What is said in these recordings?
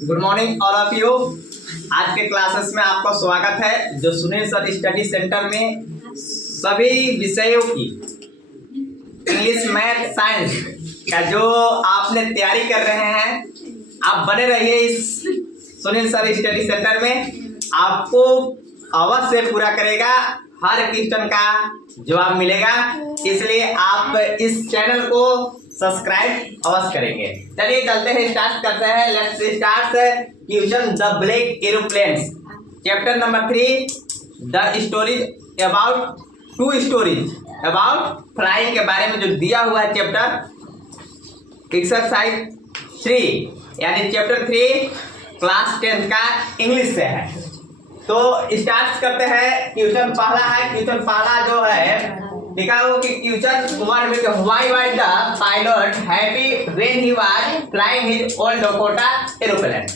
Good morning all of you. आज के classes में आपका स्वागत है। जो सुनील सर स्टडी सेंटर में सभी विषयों की इंग्लिश, मैथ, साइंस का जो आपने तैयारी कर रहे हैं, आप बने रहिए इस सुनील सर स्टडी सेंटर में। आपको अवश्य पूरा करेगा, हर क्वेश्चन का जवाब मिलेगा, इसलिए आप इस चैनल को सब्सक्राइब अवश्य करेंगे। चलिए चलते हैं, स्टार्ट करते हैं। Let's start question the black aeroplanes, chapter number 3, the stories about two stories about flying के बारे में जो दिया हुआ है चैप्टर एक्सरसाइज 3 यानी चैप्टर 3 क्लास 10 का इंग्लिश से है। तो स्टार्ट करते हैं। क्वेश्चन पहला है, क्वेश्चन पहला जो है लिखा हो कि क्वेश्चन 1 में why was the pilot happy when he was flying his old Dakota aeroplane.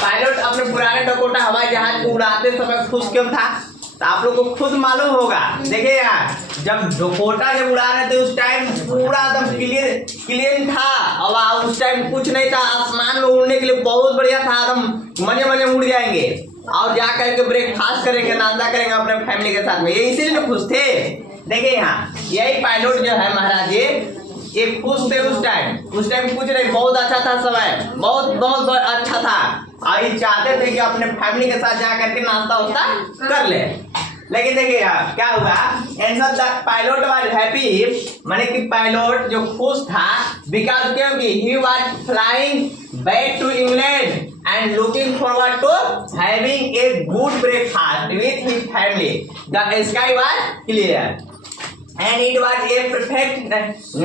Pilot अपने पुराने डकोटा हवाई जहाज को उड़ाते समय खुश क्यों था? तो आप लोग को खुद मालूम होगा। देखिए यार, जब डकोटा जब उड़ा रहे थे उस टाइम पूरा एकदम क्लियर था और उस टाइम कुछ नहीं था, आसमान में उड़ने के लिए बहुत बढ़िया था, एकदम मजे मजे उड़ जाएंगे और जा करके ब्रेकफास्ट करेंगे, नाश्ता करेंगे अपने फैमिली के साथ में, ये इसीलिए खुश थे। देखिए यहाँ यही पायलट जो है महाराज ये खुश थे उस टाइम कुछ नहीं, बहुत अच्छा था समय, बहुत अच्छा था और ये चाहते थे कि अपने फैमिली के साथ जा करके नाश्ता वास्ता कर ले। लेकिन देखिए यार क्या हुआ, answer the pilot was happy, माने कि पायलट जो खुश था बिकॉज क्योंकि he was flying back to England and looking forward to having a good breakfast with his family. The sky was clear and it was a perfect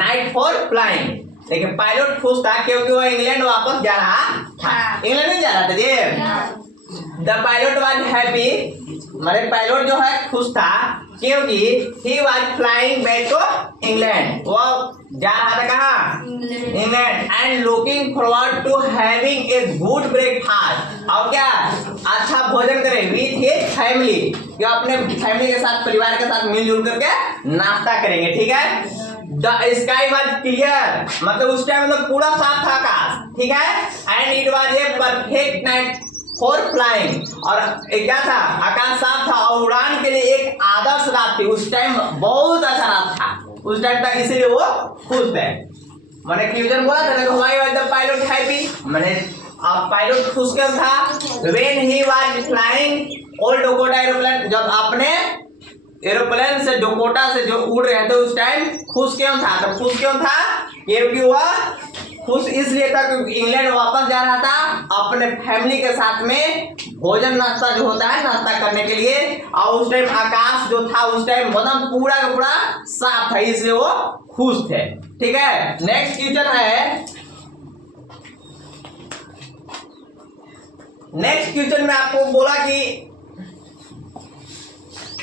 night for flying. लेकिन pilot खुश था क्योंकि वो England वापस जा रहा था। England नहीं जा रहा था जी। द पायलट वाज हैप्पी, माने पायलट जो है खुश था क्योंकि he was flying back to England, वो जा रहा था कहाँ? England. And looking forward to having a good breakfast, और क्या अच्छा भोजन करे विथ हिज फैमिली, जो अपने फैमिली के साथ परिवार के साथ मिलजुल करके नाश्ता करेंगे। ठीक है। द स्काई वाज क्लियर, मतलब उस टाइम मतलब पूरा साफ था आकाश। ठीक है। And it was a perfect night for flying, और क्या था? आकाश साफ था और उड़ान के लिए एक आदर्श रात थी। उस टाइम बहुत अच्छा रात था उस टाइम तक, इसीलिए वो खुश थे। मैंने क्वेश्चन बोला था ना, why was the pilot happy, मैंने पायलट खुश क्यों था? When he was flying old Dakota aeroplane, जब अपने एरोप्लेन से डकोटा से जो उड़ रहे थे उस टाइम खुश क्यों था? तो खुश क्यों था क्योंकि वह खुश इसलिए था क्योंकि इंग्लैंड वापस जा रहा था अपने फैमिली के साथ में भोजन नाश्ता जो होता है नाश्ता करने के लिए, और उस टाइम आकाश जो था उस टाइम मतलब पूरा का पूरा साफ था, इसलिए वो खुश थे। ठीक है। नेक्स्ट क्वेश्चन है, नेक्स्ट क्वेश्चन में आपको बोला कि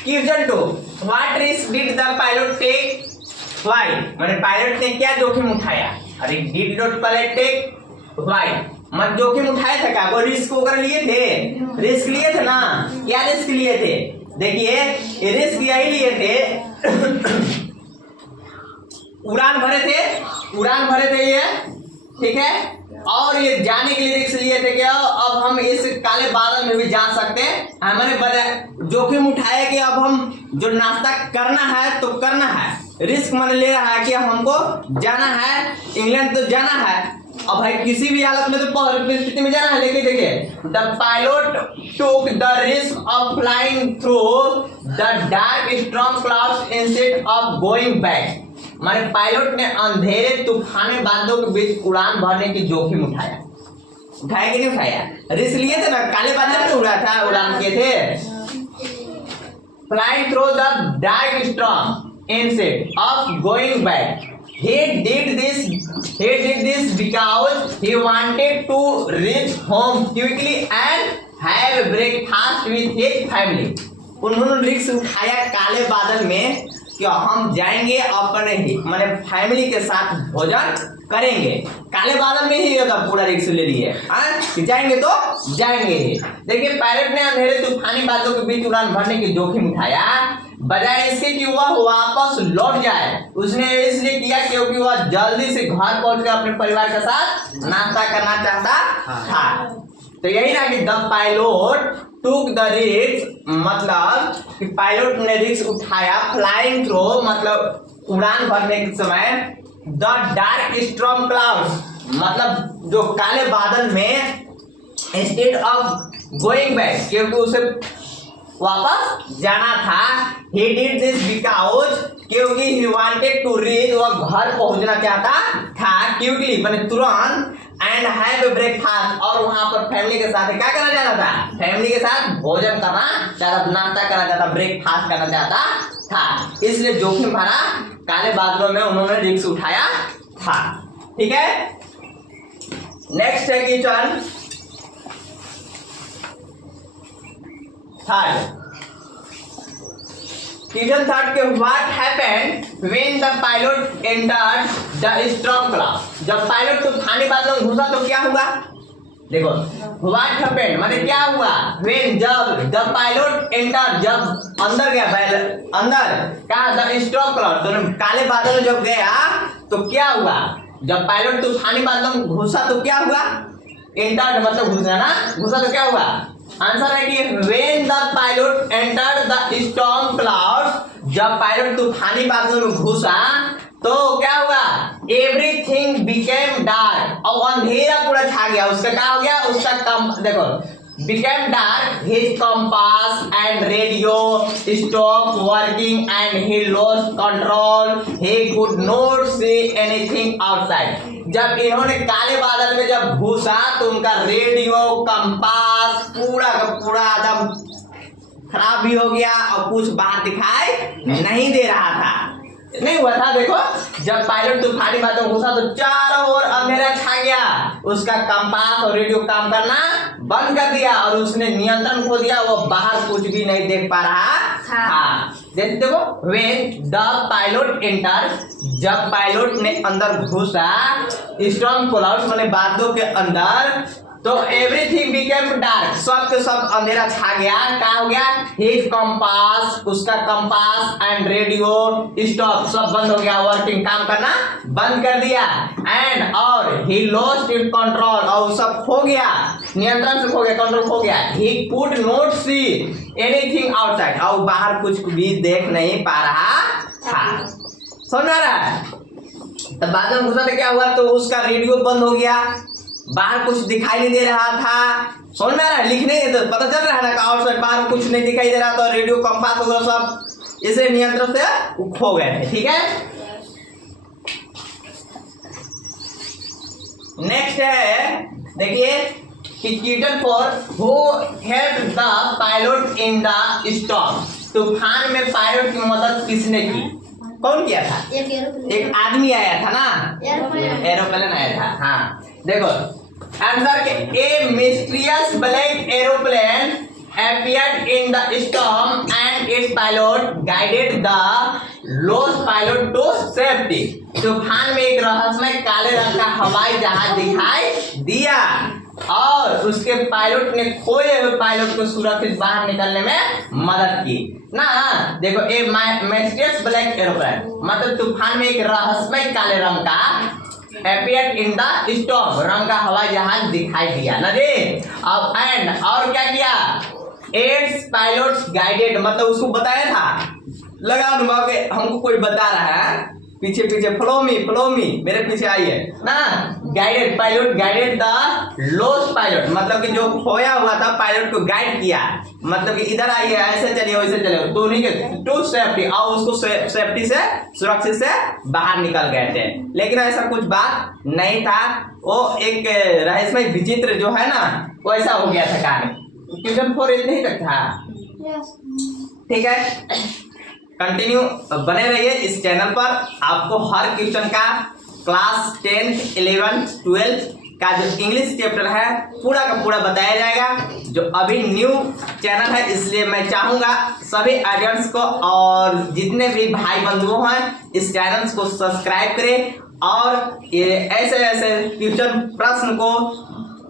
question 2 what risk did the pilot take why, माने पायलट ने क्या जोखिम उठाया? अरे did not pilot take why, मतलब जोखिम उठाया था क्या? वो रिस्क वगैरह लिए थे? रिस्क लिए थे ना। क्या रिस्क लिए थे? देखिए रिस्क यही लिए थे उड़ान भरे थे ये। ठीक है। और ये जाने के लिए रिस्क लिए थे कि अब हम इस काले बादल में भी जा सकते हैं। हमने जोखिम उठाया कि अब हम जो नाश्ता करना है तो करना है, रिस्क मैंने ले रहा है कि हमको जाना है इंग्लैंड, तो जाना है अब भाई किसी भी हालत में तो परिस्थिति में जाना है। लेकिन देखिए the pilot took the risk of flying through the dark storm clouds instead of going back, माने पायलट ने अंधेरे तूफानी बादलों के बीच उड़ान भरने की जोखिम उठाया कि नहीं उठाया? रिस्क लिए थे ना, काले बादल में उड़ा था, उड़ान किए थे। Flying through the dark storm instead of going back, he did this because he wanted to reach home quickly and have breakfast with his family. उन्होंने रिस्क उठाया काले बादल में कि हम जाएंगे अपने माने फैमिली के साथ भोजन करेंगे। काले बादल में ही अगर पूरा रिस्क ले लिए जाएंगे तो जाएंगे। देखिए पायलट ने अंधेरे तूफानी बादलों के बीच उड़ान भरने की जोखिम उठाया बजाय इसके कि वह वापस लौट जाए, उसने इसलिए किया क्योंकि वह जल्दी से घर पहुंचकर अपने परिवार के साथ नाश्ता करना चाहता था। तो यही ना कि the pilot took the risk, मतलब कि पायलट ने रिस्क उठाया, फ्लाइंग थ्रू मतलब उड़ान भरने के समय, द डार्क स्टॉर्म क्लाउड्स मतलब जो काले बादल में, इंस्टेड ऑफ गोइंग बैक क्योंकि उसे वापस जाना था, he did this because क्योंकि he wanted to reach, वह घर पहुंचना चाहता था क्विकली मैंने तुरंत, एंड हैव अ ब्रेकफास्ट और वहां पर फैमिली के साथ क्या करना चाहता था, फैमिली के साथ भोजन करना चाहता, नाश्ता करना चाहता, ब्रेकफास्ट करना चाहता था, इसलिए जोखिम भरा काले बादलों में उन्होंने रिस्क उठाया था। ठीक है, नेक्स्ट है क्वेश्चन थर्ड। क्वेश्चन थर्ड के what happened when the pilot entered the storm cloud, जब पायलट तूफानी बादलों में घुसा तो क्या हुआ, देखो व्हाट हैपेंड माने क्या हुआ, व्हेन जब द पायलट एंटर जब अंदर गया, अंदर कहा द स्टॉर्म क्लाउड दोनों काले बादल में जब गया तो क्या हुआ, जब पायलट तूफानी बादलों में घुसा तो क्या हुआ, एंटर्ड मतलब घुसा ना, घुसा तो क्या हुआ, आंसर है कि when the pilot entered the storm clouds, जब पायलट तूफानी बादलों में घुसा तो क्या हुआ, एवरीथिंग बिकेम डार्क और अंधेरा पूरा छा गया, उसका क्या हो गया, उसका कम देखो became dark, his compass and radio stop working and he lost control, he could not see anything outside, जब इन्होंने काले बादल में जब घुसा तो उनका रेडियो कंपास पूरा का पूरा एकदम खराब भी हो गया और कुछ बाहर दिखाई नहीं दे रहा था, नहीं हुआ था। देखो जब पायलट तूफानी बादलों में घुसा तो चारों ओर अंधेरा छा गया, उसका कंपास और रेडियो काम करना बंद कर दिया और उसने नियंत्रण खो दिया, वो बाहर कुछ भी नहीं देख पा रहा था। जैसे देखो व्हेन द पायलट एंटर, जब पायलट ने अंदर घुसा स्टॉर्म क्लाउड्स माने बादलों के अंदर, तो एवरीथिंग बिकेम डार्क, सब के सब अंधेरा छा गया, क्या हो गया, हिज कंपास उसका कंपास एंड रेडियो स्टॉप सब बंद हो गया, वर्किंग काम करना बंद कर दिया, एंड और ही लॉस्ट इन कंट्रोल और सब खो गया, नियंत्रण से खो गया, कंट्रोल खो गया, he could not see anything outside और बाहर कुछ भी देख नहीं पा रहा था। समझ आ रहा है, तब बाद में घुसा तो क्या हुआ, तो उसका रेडियो बंद हो गया, बाहर कुछ दिखाई नहीं दे रहा था, समझ में आ रहा है, लिखने तो पता चल रहा है ना, आउटसाइड बाहर कुछ नहीं दिखाई दे रहा, तो रेडियो कंपास वगैरह सब इसे नियंत्रण से खो गए थे। ठीक है, नेक्स्ट है देखिए कि question for who help the pilot in the storm, तूफान में पायलट की मदद किसने की, कौन किया था, एक आदमी आया था ना, एरोप्लेन आया था। हाँ देखो आंसर के a mysterious black aeroplane appeared in the storm and its pilot guided the lost pilot to safety, तूफान में एक रहस्यमय काले रंग का हवाई जहाज दिखाई दिया और उसके पायलट ने खोए हुए पायलट को सुरक्षित बाहर निकलने में मदद की ना। देखो ए मिस्टीरियस ब्लैक एरोप्लेन मतलब तूफान में एक रहस्यमय काले रंग का appeared in the storm, रंग का हवाई जहाज दिखाई दिया ना जी। अब एंड और क्या किया, एट्स पायलट्स गाइडेड मतलब उसको बताया था, लगा अनुभव के हमको कोई बता रहा है पीछे पीछे, फ्लो मी मेरे पीछे आइए ना। Guided pilot guided the lost pilot मतलब कि जो खोया हुआ था पायलट को गाइड किया, मतलब कि इधर आइए, ऐसे चलिए वैसे चलिए, तो नहीं टू सेफ्टी और उसको सेफ्टी से सुरक्षित से बाहर निकल गए थे। लेकिन ऐसा कुछ बात नहीं था, वो एक रहस्यमय विचित्र जो है ना वो ऐसा हो गया था कहानी। क्वेश्चन 4 इतने ही तक था, ठीक है। कंटिन्यू बने रहिए इस चैनल पर, आपको हर क्वेश्चन का क्लास 10, 11, 12 का जो इंग्लिश चैप्टर है पूरा का पूरा बताया जाएगा। जो अभी न्यू चैनल है इसलिए मैं चाहूँगा सभी ऑडियंस को और जितने भी भाई बंधुओं हैं इस चैनल को सब्सक्राइब करें और ये ऐसे ऐसे क्वेश्चन प्रश्न को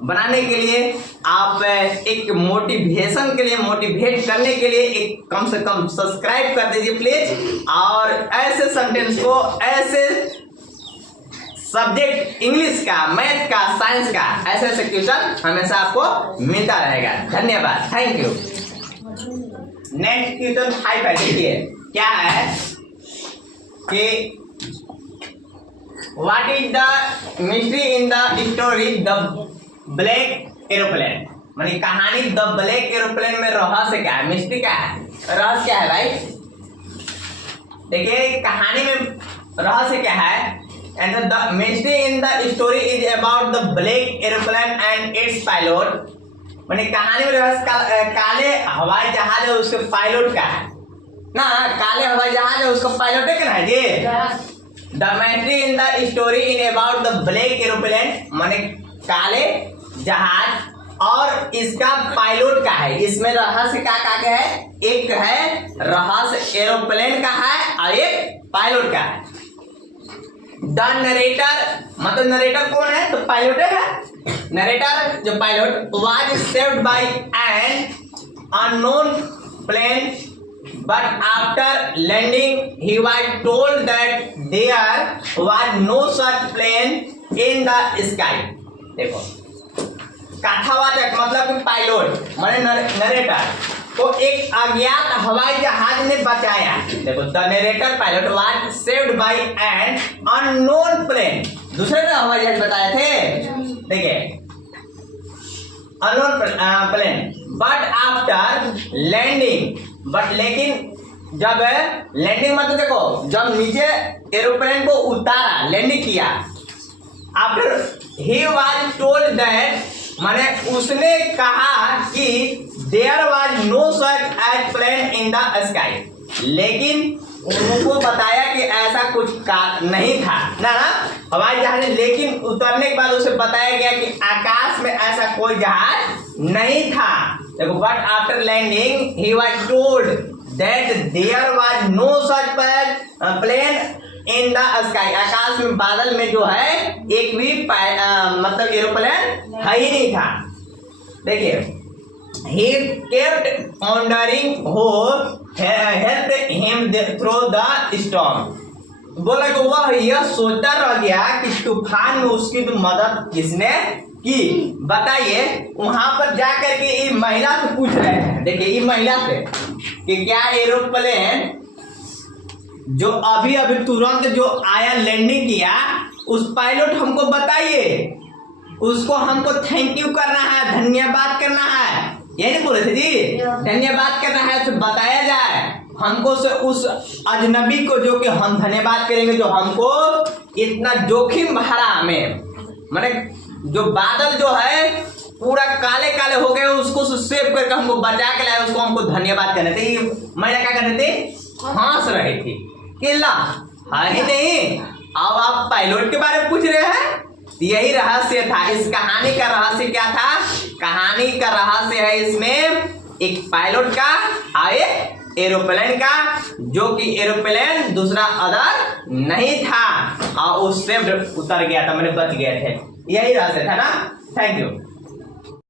बनाने के लिए, आप एक मोटिवेशन के लिए, मोटिवेट करने के लिए एक कम से कम सब्सक्राइब कर दीजिए प्लीज। और ऐसे सेंटेंस को, ऐसे सब्जेक्ट इंग्लिश का, मैथ का, साइंस का, ऐसे ऐसे क्वेश्चन हमेशा आपको मिलता रहेगा। धन्यवाद, थैंक यू। नेक्स्ट क्वेश्चन 5 है, देखिए क्या है कि what is the mystery in the story the black aeroplane. माने कहानी द ब्लैक एरोप्लेन में रहस्य क्या है, मिस्ट्री क्या है, रहस्य क्या है भाई। देखिए कहानी में रहस्य क्या है। And the mystery in the story is about the black aeroplane and it's pilot. माने कहानी में रहस्य काले हवाई जहाज है उसके पायलट का है ना, काले हवाई जहाज है उसका पायलट है क्या है जी। The mystery in the story in about the black aeroplane, माने काले जहाज और इसका पायलट का है। इसमें रहस्य का है, एक है रहस्य एरोप्लेन का है और एक पायलट का है। द नरेटर, मतलब नरेटर कौन है, तो पायलट है। नरेटर जो pilot was saved by an unknown plane but after landing he was told that there was no such plane in the sky। देखो कथावाचक मतलब कि पायलट माने नरेटर को एक अज्ञात हवाई जहाज ने बचाया। देखो the narrator pilot was saved by an unknown plane, दूसरे ने हवाई जहाज बताए थे। देखिए unknown plane but after landing, but लेकिन जब लैंडिंग मतलब देखो जब नीचे एरोप्लेन को उतारा, लैंडिंग किया, after he was told that, माने उसने कहा कि there was no such plane in the sky, लेकिन उनको बताया कि ऐसा कुछ नहीं था ना हवाई जहाज। लेकिन उतरने के बाद उसे बताया गया कि आकाश में ऐसा कोई जहाज नहीं था। देखो but after landing he was told that there was no such plane in the sky. आकाश में बादल में जो है एक भी मतलब एरोप्लेन है ही नहीं था। देखिए he kept wondering who helped him through the storm। बोला कि वह यह सोचता रह गया कि तूफान में उसकी तो मदद किसने की। बताइए वहां पर जाकर के ये महिला से पूछ रहे हैं। देखिए ये महिला से कि क्या एरोप्लेन जो अभी अभी तुरंत जो आया लैंडिंग किया उस पायलट हमको बताइए, उसको हमको थैंक यू करना है, धन्यवाद करना है, यही बोले थे जी, धन्यवाद करना है, उसे बताया जाए हमको से उस अजनबी को जो कि हम धन्यवाद करेंगे जो हमको इतना जोखिम भरा हमें, माने जो बादल जो है पूरा काले काले हो गए उसको सेव करके हमको बचा के लाए, उसको हमको धन्यवाद करने थे। महिला क्या कर रहे थे, हंस रही थी कि ला है ही नहीं, अब आप पायलट के बारे में पूछ रहे हैं। यही रहस्य था इस कहानी का। रहस्य क्या था, कहानी का रहस्य है इसमें एक पायलट का और एक एरोप्लेन का, जो कि एरोप्लेन दूसरा अदर नहीं था और उससे उतर गया था, मैंने बच गए थे। यही रहस्य था ना। Thank you.